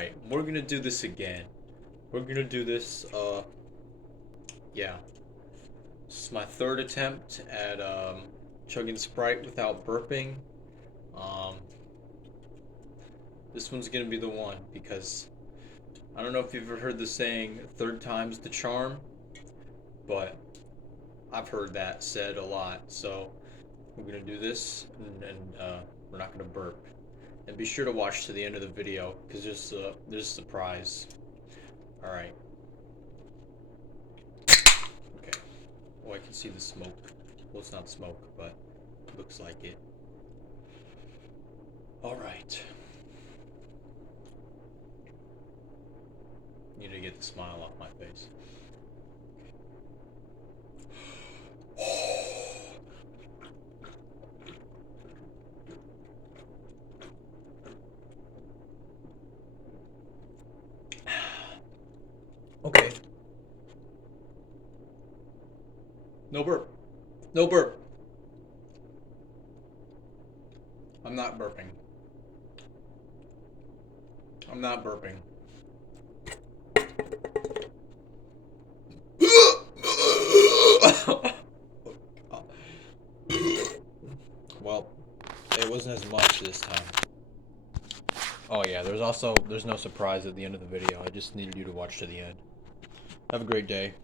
Alright, we're gonna do this again. We're gonna do this, yeah. This is my third attempt at, chugging Sprite without burping. Um, this one's gonna be the one because I don't know if you've ever heard the saying, third time's the charm, but I've heard that said a lot, so we're gonna do this and we're not gonna burp. And be sure to watch to the end of the video because there's a surprise. Alright. Okay. Oh, I can see the smoke. Well, it's not smoke, but it looks like it. Alright. Need to get the smile off my face. Okay. No burp. No burp. I'm not burping. I'm not burping. Well, it wasn't as much this time. Oh yeah, there's no surprise at the end of the video. I just needed you to watch to the end. Have a great day.